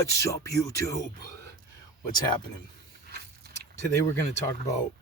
What's up, YouTube? What's happening? Today we're going to talk about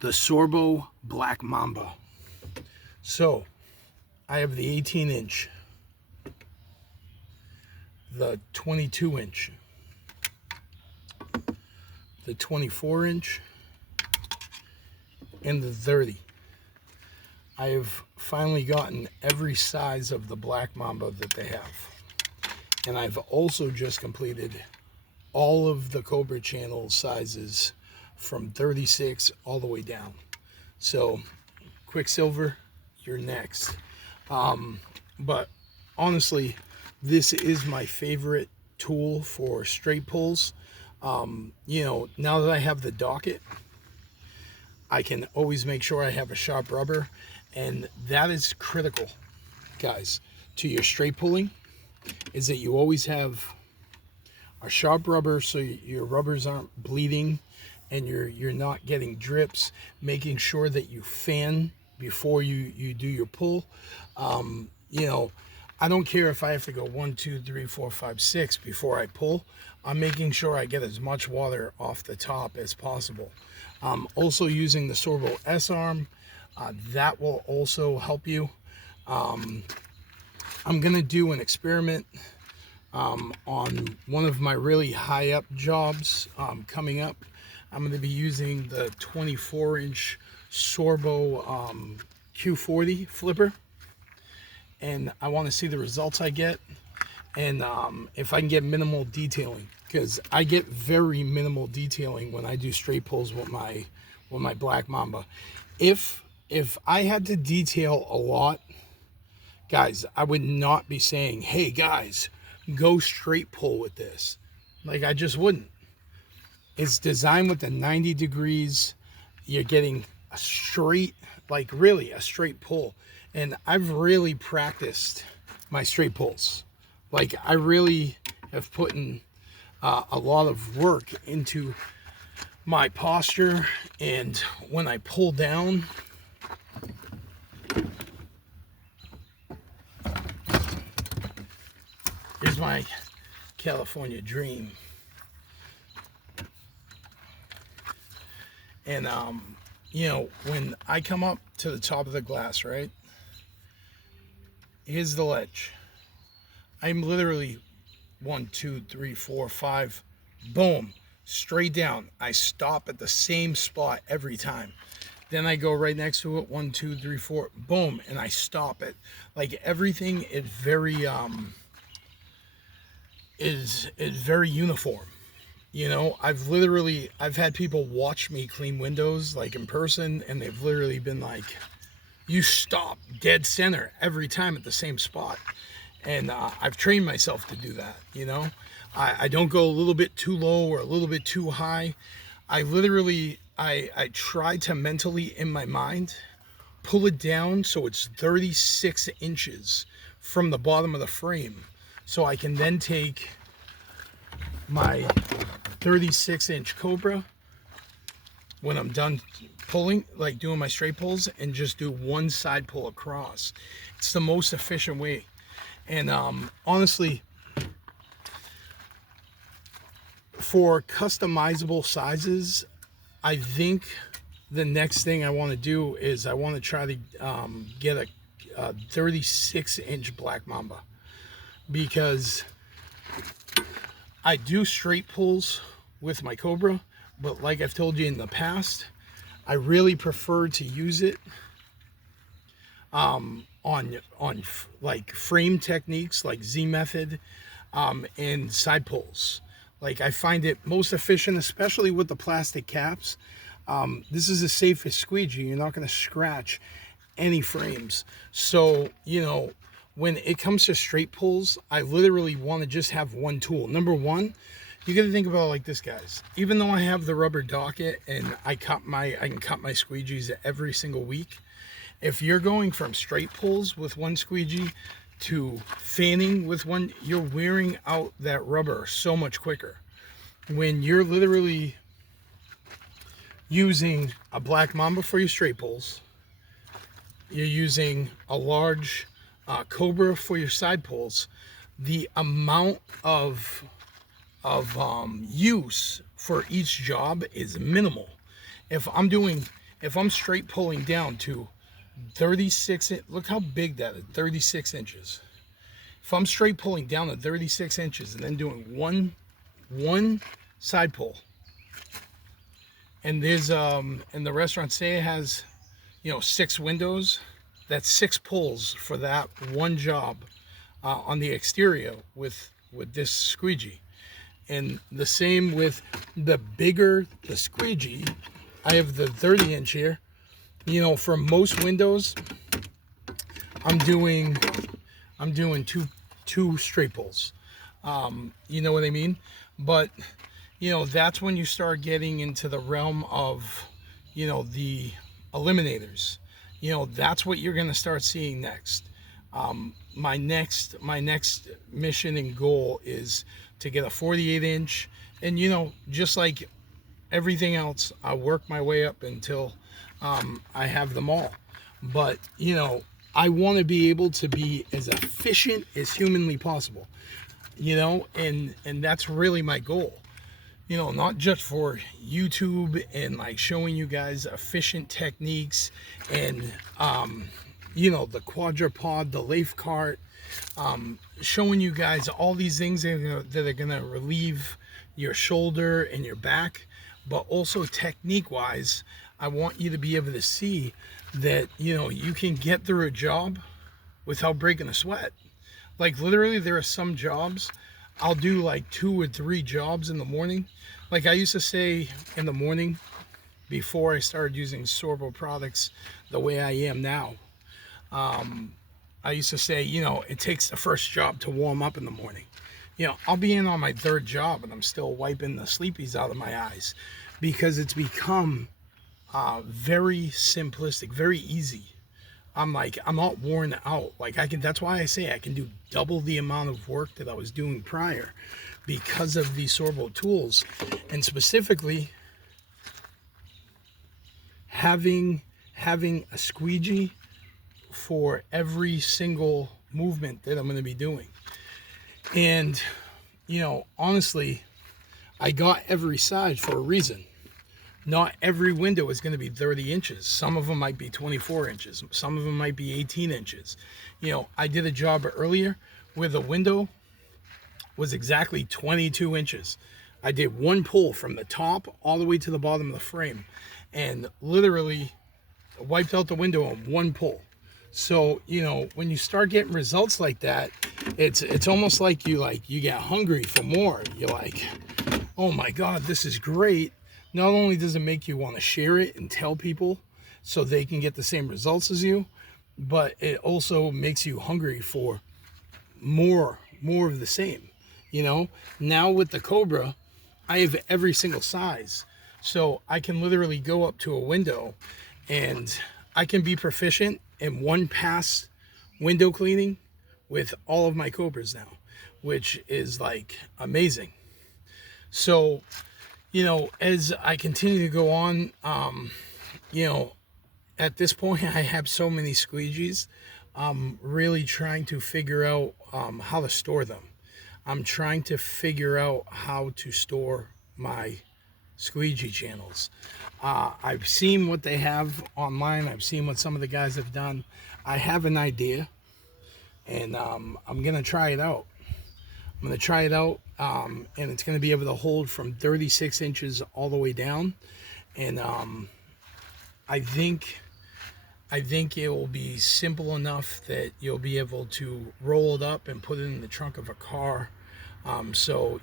the Sörbo Black Mamba. So, I have the 18-inch, the 22-inch, the 24-inch, and the 30. I have finally gotten every size of the Black Mamba that they have. And I've also just completed all of the Cobra channel sizes from 36 all the way down. So, Quicksilver, you're next. But honestly, this is my favorite tool for straight pulls. You know, now that I have the docket, I can always make sure I have a sharp rubber, and that is critical, guys, to your straight pulling, is that you always have a sharp rubber so your rubbers aren't bleeding and you're not getting drips, making sure that you fan before you do your pull. You know, I don't care if I have to go 1, 2, 3, 4, 5, 6 before I pull. I'm making sure I get as much water off the top as possible. Also using the Sörbo S arm, that will also help you. I'm gonna do an experiment on one of my really high up jobs coming up. I'm gonna be using the 24-inch Sörbo Q40 flipper, and I want to see the results I get, and if I can get minimal detailing, because I get very minimal detailing when I do straight pulls with my Black Mamba. If I had to detail a lot, guys, I would not be saying, hey guys, go straight pull with this. Like, I just wouldn't. It's designed with the 90 degrees. You're getting a straight, like really a straight pull. And I've really practiced my straight pulls. Like, I really have put in a lot of work into my posture. And when I pull down, here's my California dream. And, you know, when I come up to the top of the glass, right? Here's the ledge. I'm literally 1, 2, 3, 4, 5, boom, straight down. I stop at the same spot every time. Then I go right next to it, 1, 2, 3, 4, boom, and I stop it. Like, everything is very is very uniform. You know, I've had people watch me clean windows, like in person, and they've literally been like, you stop dead center every time at the same spot. And I've trained myself to do that, you know. I don't go a little bit too low or a little bit too high. I literally, I try to mentally, in my mind, pull it down so it's 36 inches from the bottom of the frame. So I can then take my 36-inch Cobra when I'm done pulling, like doing my straight pulls, and just do one side pull across. It's the most efficient way. And honestly, for customizable sizes, I think the next thing I want to do is I want to try to get a 36-inch Black Mamba, because I do straight pulls with my Cobra, but like I've told you in the past, I really prefer to use it on like frame techniques like Z method and side pulls. Like, I find it most efficient, especially with the plastic caps. This is the safest squeegee. You're not going to scratch any frames. So, you know, when it comes to straight pulls, I literally want to just have one tool. Number one, you got to think about it like this, guys. Even though I have the rubber docket and I can cut my squeegees every single week, if you're going from straight pulls with one squeegee to fanning with one, you're wearing out that rubber so much quicker. When you're literally using a Black Mamba for your straight pulls, you're using a large Cobra for your side pulls, the amount of use for each job is minimal. If I'm straight pulling down to 36, look how big that is, 36 inches. If I'm straight pulling down to 36 inches and then doing one side pull, and there's and the restaurant, say it has 6 windows, that's 6 pulls for that one job on the exterior with this squeegee. And the same with the bigger the squeegee. I have the 30-inch here. For most windows, I'm doing two straight pulls. You know what I mean? But that's when you start getting into the realm of the eliminators. That's what you're going to start seeing next. My next mission and goal is to get a 48-inch, and just like everything else, I work my way up until I have them all. But I want to be able to be as efficient as humanly possible, and that's really my goal. Not just for YouTube and like showing you guys efficient techniques and the quadrupod, the lathe cart, showing you guys all these things that are gonna relieve your shoulder and your back, but also technique wise, I want you to be able to see that you can get through a job without breaking a sweat. Like literally, there are some jobs I'll do like 2 or 3 jobs in the morning. Like I used to say in the morning, before I started using Sörbo products the way I am now, I used to say, it takes the first job to warm up in the morning. I'll be in on my 3rd job and I'm still wiping the sleepies out of my eyes, because it's become very simplistic, very easy. I'm not worn out. That's why I say I can do double the amount of work that I was doing prior because of these Sörbo tools, and specifically having a squeegee for every single movement that I'm going to be doing. And honestly, I got every size for a reason. Not every window is going to be 30 inches. Some of them might be 24 inches. Some of them might be 18 inches. I did a job earlier where the window was exactly 22 inches. I did one pull from the top all the way to the bottom of the frame and literally wiped out the window on one pull. So, when you start getting results like that, it's almost like you get hungry for more. You're like, oh my God, this is great. Not only does it make you want to share it and tell people so they can get the same results as you, but it also makes you hungry for more of the same. Now with the Cobra, I have every single size. So I can literally go up to a window and I can be proficient in one pass window cleaning with all of my Cobras now, which is like amazing. So, as I continue to go on, at this point I have so many squeegees. I'm really trying to figure out how to store them. I'm trying to figure out how to store my squeegee channels. I've seen what they have online. I've seen what some of the guys have done. I have an idea, and I'm gonna try it out. I'm gonna try it out, and it's gonna be able to hold from 36 inches all the way down, and I think it will be simple enough that you'll be able to roll it up and put it in the trunk of a car, so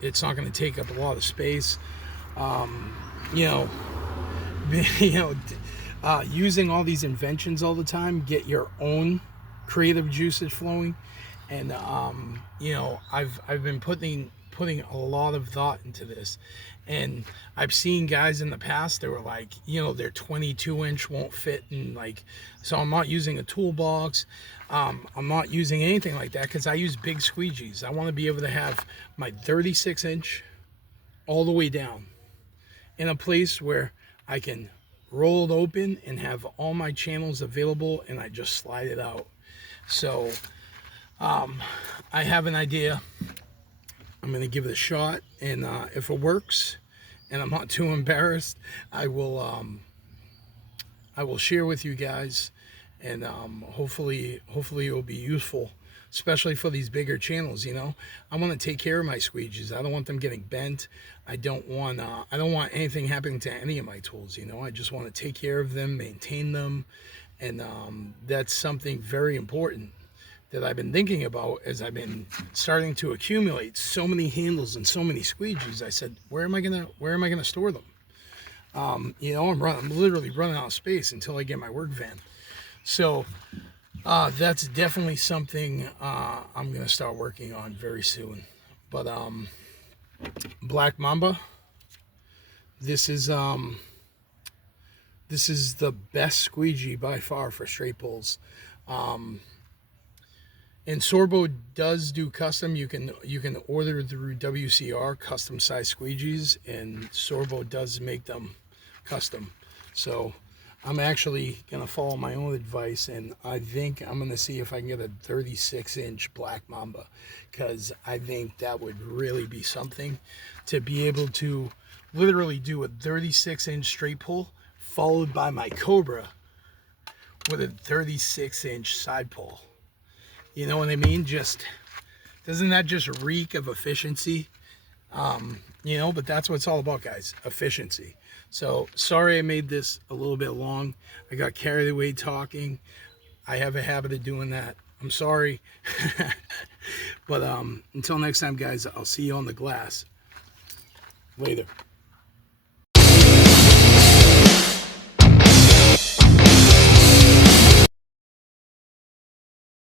it's not going to take up a lot of space. Using all these inventions all the time, get your own creative juices flowing, and I've been putting a lot of thought into this, and I've seen guys in the past that were like, their 22-inch won't fit, and so I'm not using a toolbox. I'm not using anything like that because I use big squeegees. I want to be able to have my 36-inch all the way down in a place where I can roll it open and have all my channels available, and I just slide it out. So I have an idea. I'm going to give it a shot, and if it works and I'm not too embarrassed, I will share with you guys, and hopefully it will be useful, especially for these bigger channels. You know, I want to take care of my squeegees. I don't want them getting bent. I don't want anything happening to any of my tools. You know, I just want to take care of them, maintain them, and that's something very important that I've been thinking about as I've been starting to accumulate so many handles and so many squeegees. I said, where am I gonna store them? You know, I'm literally running out of space until I get my work van. So that's definitely something I'm gonna start working on very soon. But Black Mamba, this is the best squeegee by far for straight pulls. And Sörbo does do custom. You can order through WCR custom size squeegees, and Sörbo does make them custom. So I'm actually gonna follow my own advice, and I think I'm gonna see if I can get a 36-inch Black Mamba, because I think that would really be something to be able to literally do a 36-inch straight pull followed by my Cobra with a 36-inch side pull. You know what I mean? Just, doesn't that just reek of efficiency? You know, but that's what it's all about, guys. Efficiency. So sorry I made this a little bit long. I got carried away talking. I have a habit of doing that. I'm sorry. But until next time, guys, I'll see you on the glass. Later.